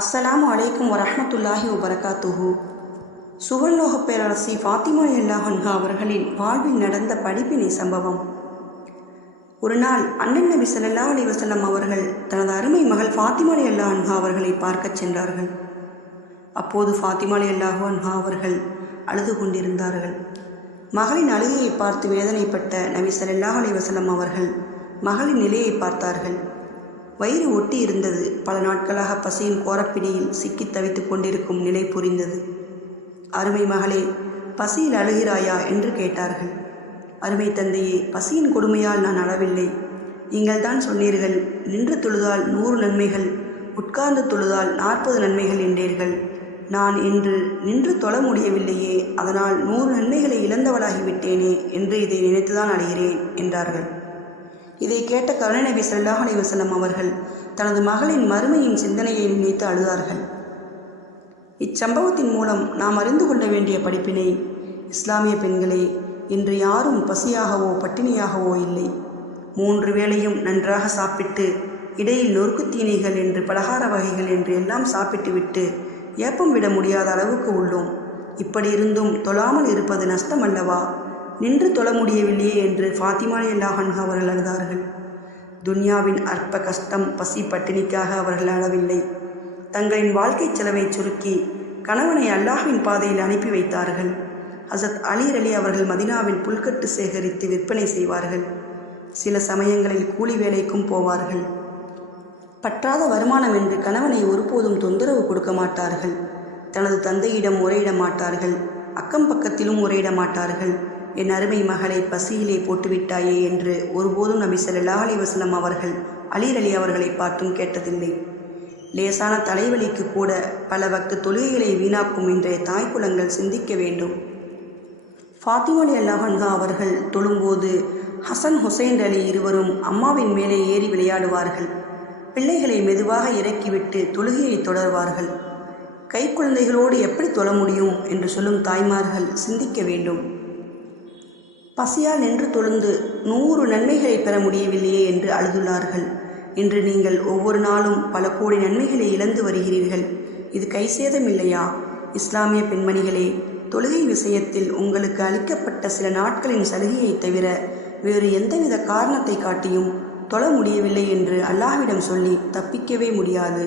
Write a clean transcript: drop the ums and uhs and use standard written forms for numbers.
அஸ்ஸலாமு அலைக்கும் வரஹ்மத்துல்லாஹி வபரகாத்துஹு. சுவர்லோகப் பேரரசி ஃபாத்திமா ரலியல்லாஹு அன்ஹா அவர்களின் வாழ்வில் நடந்த படிப்பினை சம்பவம். ஒரு நாள் அண்ணன் நபி ஸல்லல்லாஹு அலைஹி வஸல்லம் அவர்கள் தனது அருமை மகள் ஃபாத்திமா ரலியல்லாஹு அன்ஹா அவர்களை பார்க்கச் சென்றார்கள். அப்போது ஃபாத்திமா ரலியல்லாஹு அன்ஹா அவர்கள் அழுது கொண்டிருந்தார்கள். மகளின் அழுகையை பார்த்து வேதனைப்பட்ட நபி ஸல்லல்லாஹு அலைஹி வஸல்லம் அவர்கள் மகளின் நிலையை பார்த்தார்கள். வயிறு ஒட்டி இருந்தது. பல நாட்களாக பசியின் கோரப்பிடியில் சிக்கி தவித்து கொண்டிருக்கும் நிலை புரிந்தது. அருமை மகளே, பசியில் அழுகிறாயா என்று கேட்டார்கள். அருமை தந்தையே, பசியின் கொடுமையால் நான் அழவில்லை. நீங்கள் தான் சொன்னீர்கள், நின்று தொழுதால் 100 நன்மைகள், உட்கார்ந்து தொழுதால் 40 நன்மைகள் என்றீர்கள். நான் இன்று நின்று தொழ முடியவில்லையே, அதனால் 100 நன்மைகளை இழந்தவளாகிவிட்டேனே என்று இதை நினைத்துதான் அழுகிறேன் என்றார்கள். இதை கேட்ட கருணை நபி ஸல்லல்லாஹு அலைஹி வஸல்லம் அவர்கள் தனது மகளின் மறுமையின் சிந்தனையை நினைத்து அழுதார்கள். இச்சம்பவத்தின் மூலம் நாம் அறிந்து கொள்ள வேண்டிய படிப்பினை: இஸ்லாமிய பெண்களே, இன்று யாரும் பசியாகவோ பட்டினியாகவோ இல்லை. 3 வேளையும் நன்றாக சாப்பிட்டு இடையில் நொறுக்குத்தீனிகள் என்று பலகார வகைகள் என்று எல்லாம் சாப்பிட்டு விட்டு ஏப்பம் விட முடியாத அளவுக்கு உள்ளோம். இப்படி இருந்தும் தொழாமல் இருப்பது நஷ்டம் அல்லவா? நின்று தொழ முடியவில்லையே என்று ஃபாத்திமா ரலியல்லாஹு அன்ஹா அவர்கள் அழுதார்கள். துன்யாவின் அற்ப கஷ்டம், பசி, பட்டினிக்காக அவர்கள் அழவில்லை. தங்களின் வாழ்க்கை செலவை சுருக்கி கணவனை அல்லாஹ்வின் பாதையில் அனுப்பி வைத்தார்கள். ஹஸரத் அலி ரலி அவர்கள் மதினாவில் புல்கட்டு சேகரித்து விற்பனை செய்வார்கள். சில சமயங்களில் கூலி வேலைக்கும் போவார்கள். பற்றாத வருமானம் என்று கணவனை ஒருபோதும் தொந்தரவு கொடுக்க மாட்டார்கள். தனது தந்தையிடம் முறையிட மாட்டார்கள். அக்கம் பக்கத்திலும் முறையிட மாட்டார்கள். என் அருமை மகளை பசியிலே போட்டுவிட்டாயே என்று ஒருபோதும் நபி ஸல்லல்லாஹு அலைஹி வஸல்லம் அவர்கள் அலி ரலி அவர்களை பார்த்தும் கேட்டதில்லை. லேசான தலைவலிக்கு கூட பல வக்து தொழுகைகளை வீணாக்கும் இன்றைய தாய்க்குலங்கள் சிந்திக்க வேண்டும். ஃபாத்திமா ரலியல்லாஹு அன்ஹா அவர்கள் தொழும்போது ஹசன், ஹுசைன் அலி இருவரும் அம்மாவின் மேலே ஏறி விளையாடுவார்கள். பிள்ளைகளை மெதுவாக இறக்கிவிட்டு தொழுகையை தொடர்வார்கள். கைக்குழந்தைகளோடு எப்படி தொழ முடியும் என்று சொல்லும் தாய்மார்கள் சிந்திக்க வேண்டும். பசியால் நின்று தொழுந்து 100 நன்மைகளை பெற முடியவில்லையே என்று அழுதுள்ளார்கள். இன்று நீங்கள் ஒவ்வொரு நாளும் பல கோடி நன்மைகளை இழந்து வருகிறீர்கள். இது கைசேதம் இல்லையா? இஸ்லாமிய பெண்மணிகளே, தொழுகை விஷயத்தில் உங்களுக்கு அளிக்கப்பட்ட சில நாட்களின் சலுகையை தவிர வேறு எந்தவித காரணத்தை காட்டியும் தொழ முடியவில்லை என்று அல்லாஹ்விடம் சொல்லி தப்பிக்கவே முடியாது.